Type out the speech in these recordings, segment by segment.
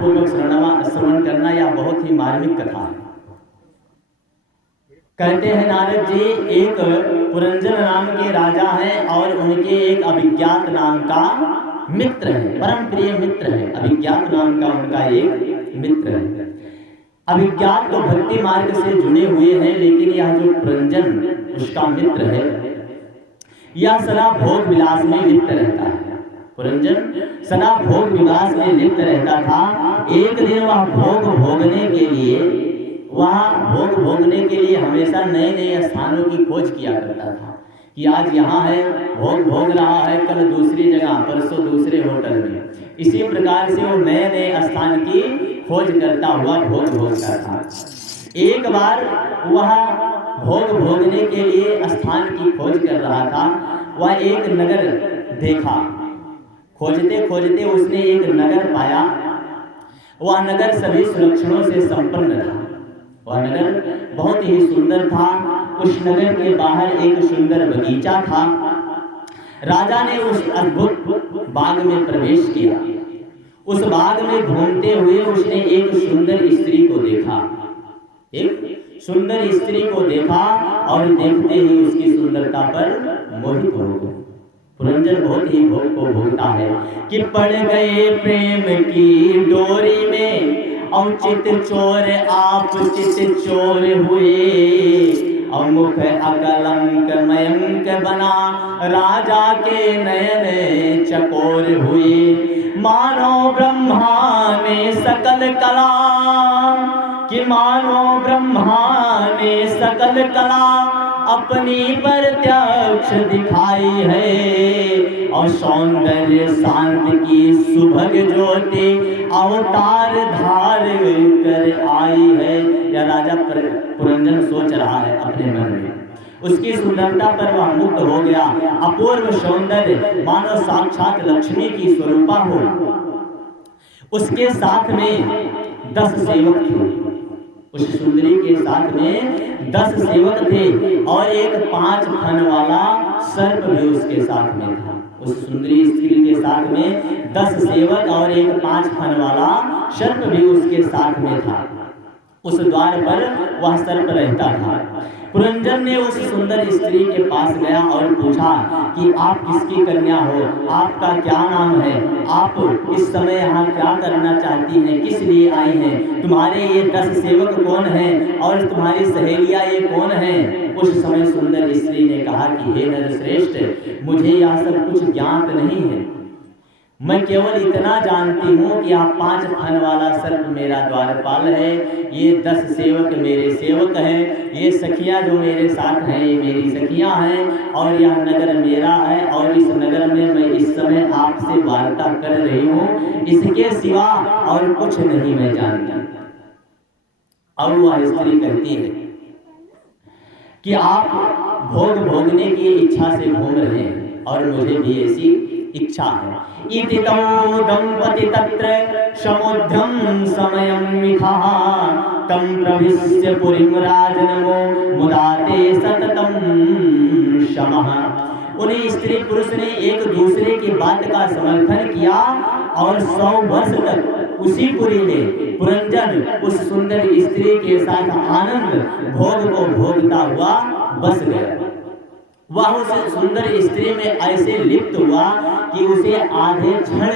पूर्वक श्रवण करना यह बहुत ही मार्मिक कथा है। कहते हैं नारद जी, एक पुरंजन नाम के राजा हैं और उनके एक अभिज्ञात नाम का मित्र है, परम प्रिय मित्र है। अभिज्ञात नाम का उनका एक मित्र है। अभिज्ञात तो भक्ति मार्ग से जुड़े हुए हैं, लेकिन यह जो पुरंजन उसका मित्र है यह सदा भोग विलास में लिप्त रहता है। पुरंजन सदा भोग विलास में लिप्त रहता था। एक दिन वह भोग भोगने के लिए हमेशा नए नए स्थानों की खोज किया करता था कि आज यहाँ है, भोग रहा है, कल दूसरी जगह, परसों दूसरे होटल में। इसी प्रकार से वो नए नए स्थान की खोज करता हुआ भोग भोगता था। एक बार वह भोग भोगने के लिए स्थान की खोज कर रहा था। वह एक नगर देखा। खोजते खोजते उसने एक नगर पाया। वह नगर सभी सुलक्षणों से संपन्न था। वह नगर बहुत ही सुंदर था। उस नगर के बाहर एक सुंदर बगीचा था। राजा ने उस अद्भुत बाग में प्रवेश किया। उस बाग में घूमते हुए उसने एक सुंदर स्त्री को देखा। एक सुंदर स्त्री को देखा और देखते ही उसकी सुंदरता पर मोहित हो गया। पुरंजन बहुत ही भोग को भोगता है कि पड़ गए प्रेम की डोरी में, और चित चोर आप चित चोर हुए, और मुख अकलंक मयंक बना राजा के नयन चकोर हुए। मानो ब्रह्मा ने सकल कला, कि मानो ब्रह्मा ने सकल कला अपनी प्रत्यक्ष दिखाई है, और सौंदर्य शांत की सुभग ज्योति अवतार धार कर आई है। यह राजा पुरंजन सोच रहा है अपने मन में। उसकी सुंदरता पर वह मुक्त हो गया। अपूर्व सौंदर्य मानो साक्षात लक्ष्मी की स्वरूपा हो। उसके साथ में 10 सेवक थे। उस सुंदरी के साथ में 10 सेवक थे और एक 5 फन वाला सर्प भी उसके साथ में था। उस सुंदरी स्त्री के साथ में 10 सेवक और एक 5 फन वाला सर्प भी उसके साथ में था। उस द्वार पर वह सर्प रहता था। पुरंजन ने उस सुंदर स्त्री के पास गया और पूछा कि आप किसकी कन्या हो, आपका क्या नाम है, आप इस समय यहाँ क्या करना चाहती हैं, किस लिए आई हैं, तुम्हारे ये 10 सेवक कौन हैं और तुम्हारी सहेलियाँ ये कौन हैं। उस समय सुंदर स्त्री ने कहा कि हे नरश्रेष्ठ, मुझे यह सब कुछ ज्ञात नहीं है। मैं केवल इतना जानती हूँ कि आप 5 फन वाला सर्प मेरा द्वारपाल है, ये 10 सेवक मेरे सेवक हैं, ये सखियाँ जो मेरे साथ हैं ये मेरी सखियाँ हैं, और यह नगर मेरा है और इस नगर में मैं इस समय आपसे वार्ता कर रही हूँ। इसके सिवा और कुछ नहीं मैं जानती। और वह स्त्री कहती है कि आप भोग भोगने की इच्छा से घूम रहे हैं और मुझे भी ऐसी इच्छा है। इति तौ दंपति तत्र समुद्रम समयं मिथः, तम प्रविश्य पुरीं राजनमो मुदाते सततम शमः। उन्हें स्त्री पुरुष ने एक दूसरे की बात का समर्थन किया और 100 वर्ष तक उसी पुरी में पुरंजन उस सुंदर स्त्री के साथ आनंद भोग को भोगता हुआ बस गया। वह उस सुंदर स्त्री में ऐसे लिप्त हुआ कि उसे आधे क्षण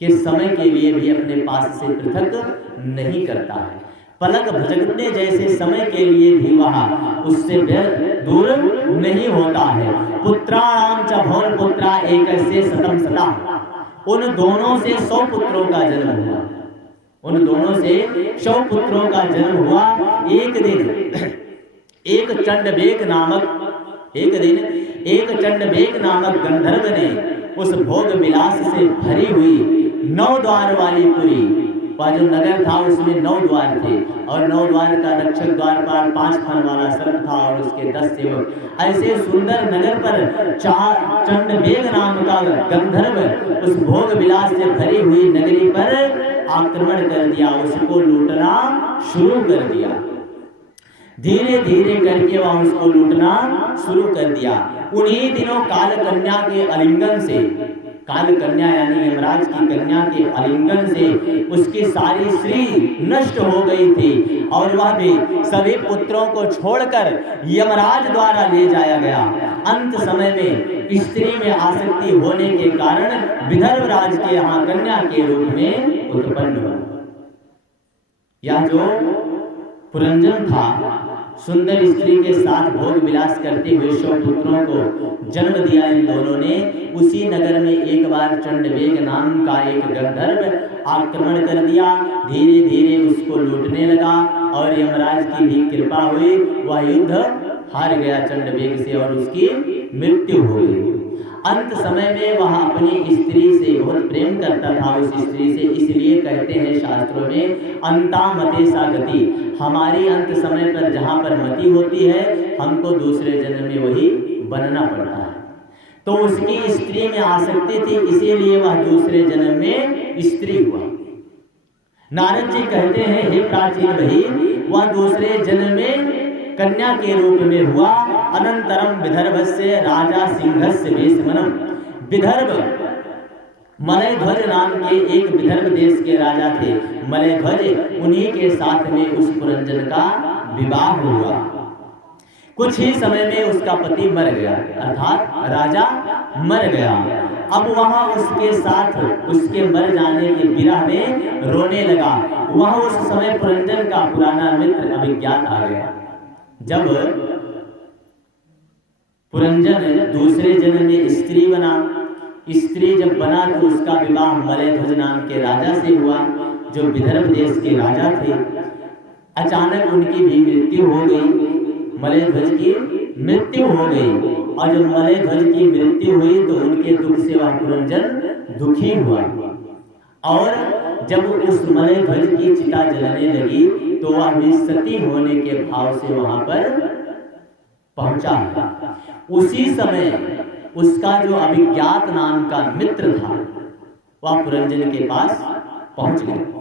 के समय के लिए भी अपने पास से पृथक नहीं करता है। पलक झपकने जैसे समय के लिए भी वह उससे दूर नहीं होता है। पुत्राणाम च भवन पुत्रा एकस्य शतं सदा। उन दोनों से 100 पुत्रों का जन्म हुआ। उन दोनों से 100 पुत्रों का जन्म हुआ। एक दिन एक चंडवेग नामक गंधर्व ने उस भोग विलास से भरी हुई 9 द्वार वाली पुरी, वह जो नगर था उसमें 9 द्वार थे और 9 द्वार का रक्षक द्वारपाल 5 फन वाला सर्प था और उसके 10 सेवक। ऐसे सुंदर नगर पर चंडवेग नाम का गंधर्व उस भोग विलास से भरी हुई नगरी पर आक्रमण कर दिया, उसको लूटना शुरू कर दिया। धीरे धीरे करके वह उसको लूटना शुरू कर दिया। उन्हीं दिनों काल काल कन्या यानी यमराज की कन्या के आलिंगन से उसकी सारी श्री नष्ट हो गई थी और वह भी सभी पुत्रों को छोड़कर यमराज द्वारा ले जाया गया। अंत समय में स्त्री में आसक्ति होने के कारण विदर्भ राज के यहाँ कन्या के रूप में उत्पन्न हुआ। यह जो पुरंजन था सुंदर स्त्री के साथ भोग विलास करते हुए 100 पुत्रों को जन्म दिया इन दोनों ने। उसी नगर में एक बार चंडवेग नाम का एक गंधर्व आक्रमण कर दिया। धीरे धीरे उसको लूटने लगा और यमराज की भी कृपा हुई, वह युद्ध हार गया चंडवेग से और उसकी मृत्यु हो गई। अंत समय में वह अपनी स्त्री से बहुत प्रेम करता था, उस स्त्री से, इसलिए कहते हैं शास्त्रों में अंतामते सा गति, हमारी अंत समय पर जहाँ पर मति होती है हमको दूसरे जन्म में वही बनना पड़ता है। तो उसकी स्त्री में आसक्ति थी, इसीलिए वह दूसरे जन्म में स्त्री हुआ। नारद जी कहते हैं हे प्राचीन भाई, वह दूसरे जन्म में कन्या के रूप में हुआ। अनंतरम विदर्भस्य राजा सिंहस्य वेशमनम, विदर्भ मलयध्वज नाम के एक विदर्भ देश के राजा थे मलयध्वज, उन्हीं के साथ में उस पुरंजन का विवाह हुआ। कुछ ही समय में उसका पति मर गया, अर्थात राजा मर गया। अब वहां उसके साथ उसके मर जाने के विरह में रोने लगा। वहां उस समय पुरंजन का पुराना मित्र अभिज्ञात आ गया। जब पुरंजन दूसरे जन्म में स्त्री बना, स्त्री जब बना तो उसका विवाह मलयध्वज नाम के राजा से हुआ जो विदर्भ देश के राजा थे। अचानक उनकी भी मृत्यु हो गई, मलयध्वज की मृत्यु हो गई। और जब मलयध्वज की मृत्यु हुई तो उनके दुख से वह पुरंजन दुखी हुआ और जब उस मलयध्वज की चिता जलने लगी तो वह भी सती होने के भाव से वहां पर पहुंचा। उसी समय उसका जो अभिज्ञात नाम का मित्र था वह पुरंजन के पास पहुंच गया।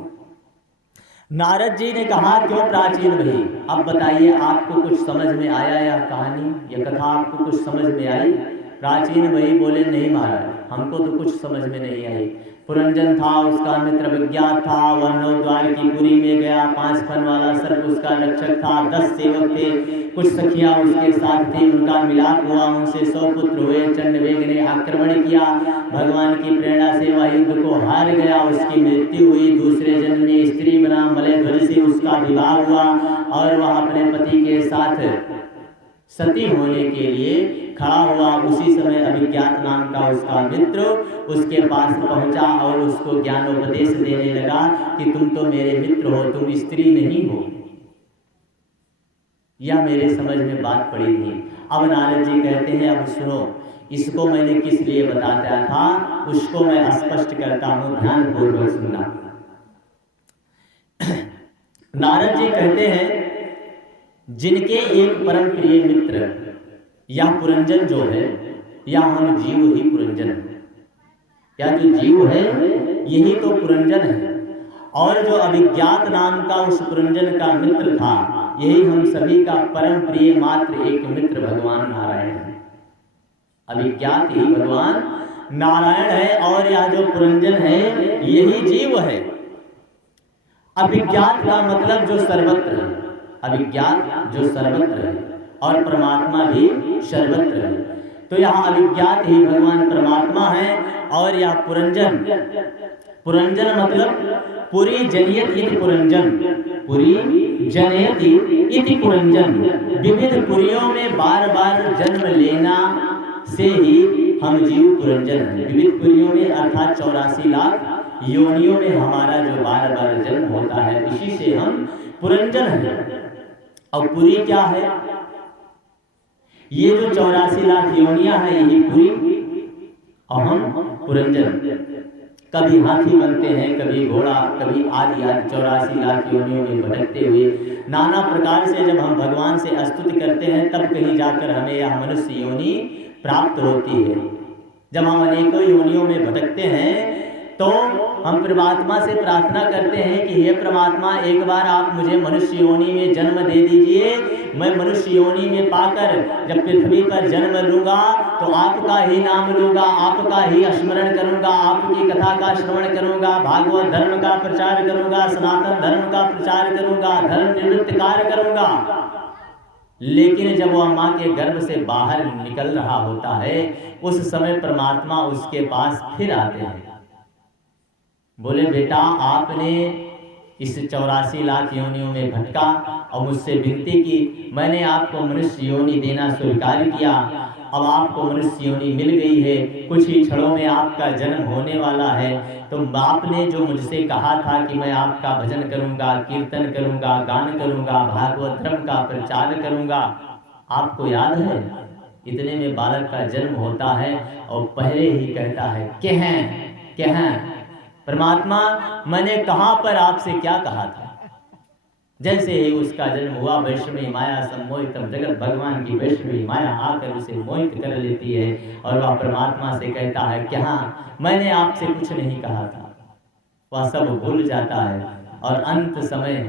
नारद जी ने कहा क्यों प्राचीन भाई, अब बताइए आपको कुछ समझ में आया या कहानी या कथा आपको कुछ समझ में आई? प्राचीन भाई बोले नहीं महाराज, हमको तो कुछ समझ में नहीं आई। पुरंजन था, उसका मित्र विज्ञात था, वह 9 द्वार की पुरी में गया, 5 फन वाला सर्प उसका रक्षक था, 10 सेवक थे, कुछ सखियां उसके साथ थी, उनका मिलाप हुआ, उनसे 100 पुत्र हुए। चंडवेग ने आक्रमण किया, भगवान की प्रेरणा से वह युद्ध को हार गया, उसकी मृत्यु हुई। दूसरे जन्म में स्त्री बना, मलयध्वज से उसका विवाह हुआ और वह अपने पति के साथ सती होने के लिए खड़ा हुआ। उसी समय अभिज्ञात नाम का उसका मित्र उसके पास पहुंचा और उसको ज्ञानोपदेश देने लगा कि तुम तो मेरे मित्र हो, तुम स्त्री नहीं हो। यह मेरे समझ में बात पड़ी थी। अब नारद जी कहते हैं अब सुनो, इसको मैंने किस लिए बताया था उसको मैं स्पष्ट करता हूं, ध्यान पूर्वक सुनना। नारद जी कहते हैं जिनके एक परम प्रिय मित्र या पुरंजन जो है, या हम जीव ही पुरंजन है, या जो जीव है यही तो पुरंजन है। और जो अभिज्ञात नाम का उस पुरंजन का मित्र था, यही हम सभी का परम प्रिय मात्र एक मित्र भगवान नारायण है। अभिज्ञात ही भगवान नारायण है और यह जो पुरंजन है यही जीव है। अभिज्ञात का मतलब जो सर्वत्र है, अभिज्ञात जो सर्वत्र है और परमात्मा भी सर्वत्र है। तो यहाँ अभिज्ञात ही भगवान परमात्मा है और यह पुरंजन, पुरंजन मतलब पुरी जनयत इति पुरंजन, पुरी जनयति इति पुरंजन। विविध पुरियों में बार बार जन्म लेना से ही हम जीव पुरंजन हैं। विविध पुरियों में अर्थात 84 लाख योनियों में हमारा जो बार बार जन्म होता है, इसी से हम पुरंजन हैं। और पुरी क्या है? ये जो 84 लाख योनियां हैं यही पुरी और हम पुरंजन। कभी हाथी बनते हैं, कभी घोड़ा, कभी आदि 84 लाख योनियों में भटकते हुए नाना प्रकार से जब हम भगवान से स्तुति करते हैं तब कहीं जाकर हमें यह मनुष्य योनि प्राप्त होती है। जब हम अनेकों योनियों में भटकते हैं तो हम परमात्मा से प्रार्थना करते हैं कि हे परमात्मा, एक बार आप मुझे मनुष्य योनि में जन्म दे दीजिए। मैं मनुष्य योनि में पाकर जब पृथ्वी पर जन्म लूँगा तो आपका ही नाम लूँगा, आपका ही स्मरण करूँगा, आपकी कथा का श्रवण करूँगा, भागवत धर्म का प्रचार करूँगा, सनातन धर्म का प्रचार करूँगा, धर्म निवृत्त कार्य करूँगा। लेकिन जब वह माँ के गर्भ से बाहर निकल रहा होता है, उस समय परमात्मा उसके पास फिर आते हैं। बोले, बेटा, आपने इस 84 लाख योनियों में भटका और मुझसे विनती की, मैंने आपको मनुष्य योनि देना स्वीकार किया। अब आपको मनुष्य योनि मिल गई है, कुछ ही क्षणों में आपका जन्म होने वाला है। तो आपने जो मुझसे कहा था कि मैं आपका भजन करूंगा, कीर्तन करूंगा, गान करूंगा, भागवत धर्म का प्रचार करूंगा, आपको याद है? इतने में बालक का जन्म होता है और पहले ही कहता है, कहें परमात्मा, मैंने कहाँ पर आपसे क्या कहा था? जैसे ही उसका जन्म हुआ, वैष्णवी माया सम्मोहितम जगत, भगवान की वैष्णवी माया आकर उसे मोहित कर लेती है और वह परमात्मा से कहता है, क्या मैंने आपसे कुछ नहीं कहा था? वह सब भूल जाता है और अंत समय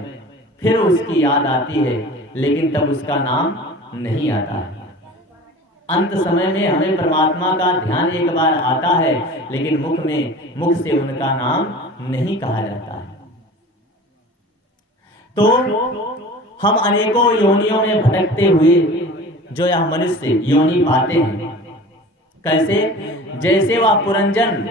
फिर उसकी याद आती है, लेकिन तब उसका नाम नहीं आता है। अंत समय में हमें परमात्मा का ध्यान एक बार आता है, लेकिन मुख से उनका नाम नहीं कहा जाता है। तो हम अनेकों योनियों में भटकते हुए जो यह मनुष्य योनि पाते हैं, कैसे? जैसे वह पुरंजन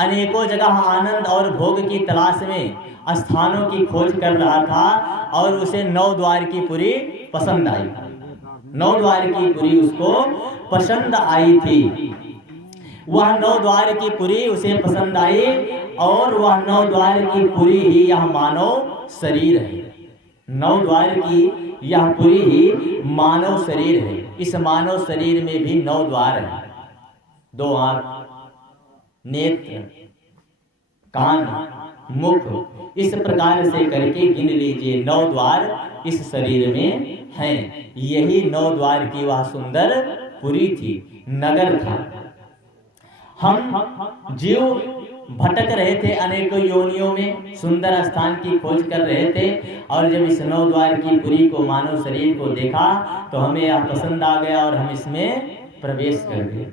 अनेकों जगह आनंद और भोग की तलाश में स्थानों की खोज कर रहा था और उसे 9 द्वार की पुरी पसंद आई। 9 द्वार की पुरी उसको पसंद आई थी। वह 9 द्वार की पुरी उसे पसंद आई और वह 9 द्वार की पुरी ही यह मानव शरीर है। 9 द्वार की यह पुरी ही मानव शरीर है। इस मानव शरीर में भी 9 द्वार है। 2 आंख, नेत्र, कान, मुख, इस प्रकार से करके गिन लीजिए 9 द्वार इस शरीर में हैं। यही 9 द्वार की वह सुंदर पुरी थी, नगर था। हम जीव भटक रहे थे अनेकों योनियों में, सुंदर स्थान की खोज कर रहे थे और जब इस 9 द्वार की पुरी को, मानव शरीर को देखा तो हमें यह पसंद आ गया और हम इसमें प्रवेश कर गए।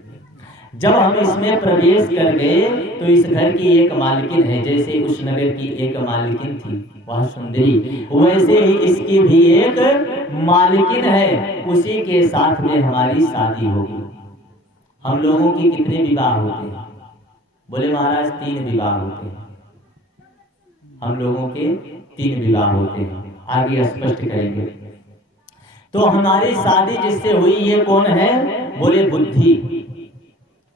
जब हम इसमें प्रवेश कर गए तो इस घर की एक मालकिन है, जैसे उस नगर की एक मालकिन थी वह सुंदरी, वैसे ही इसकी भी एक मालकिन है। उसी के साथ में हमारी शादी होगी। हम लोगों की कितने विवाह होते हैं? बोले महाराज 3 विवाह होते हैं। हम लोगों के 3 विवाह होते हैं, आगे स्पष्ट करेंगे। तो हमारी शादी जिससे हुई ये कौन है? बोले बुद्धि।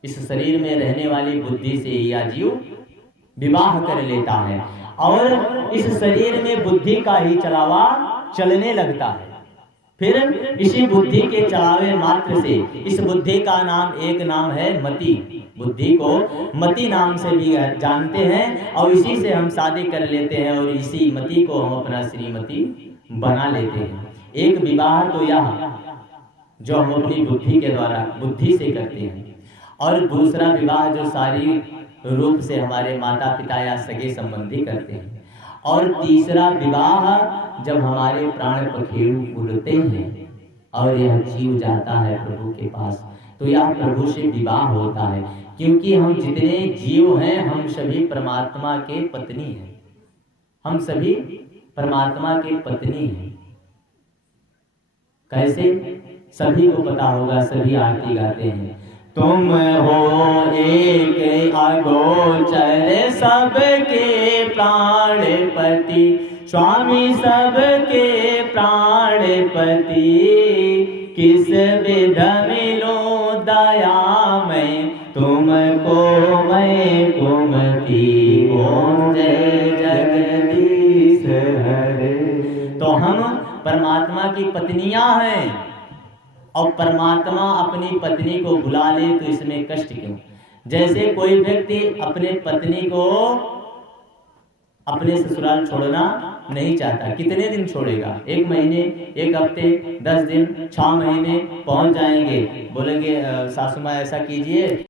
इस शरीर में रहने वाली बुद्धि से यह जीव विवाह कर लेता है और इस शरीर में बुद्धि का ही चलावा चलने लगता है। फिर इसी बुद्धि के चलावे मात्र से, इस बुद्धि का नाम एक नाम है मति, बुद्धि को मति नाम से भी जानते हैं और इसी से हम शादी कर लेते हैं और इसी मति को हम अपना श्रीमती बना लेते हैं। एक विवाह तो यह जो हम अपनी बुद्धि के द्वारा बुद्धि से करते हैं और दूसरा विवाह जो शारीरिक रूप से हमारे माता पिता या सगे संबंधी करते हैं और तीसरा विवाह जब हमारे प्राण पखेरु उड़ते हैं और यह जीव जाता है प्रभु के पास, तो यह प्रभु से विवाह होता है। क्योंकि हम जितने जीव हैं हम सभी परमात्मा के पत्नी हैं, हम सभी परमात्मा के पत्नी हैं। कैसे? सभी को पता होगा, सभी आरती गाते हैं, तुम हो एक अगोचर सबके प्राणपति, स्वामी सबके प्राणपति, किस विध मिलो दया में तुमको मैं कुमति, ओम जय जगदीश हरे। तो हम परमात्मा की पत्नियां हैं और परमात्मा अपनी पत्नी को बुला ले तो इसमें कष्ट क्यों? जैसे कोई व्यक्ति अपने पत्नी को अपने ससुराल छोड़ना नहीं चाहता, कितने दिन छोड़ेगा? 1 महीने, 1 हफ्ते, 10 दिन, 6 महीने पहुंच जाएंगे, बोलेंगे सासू माँ ऐसा कीजिए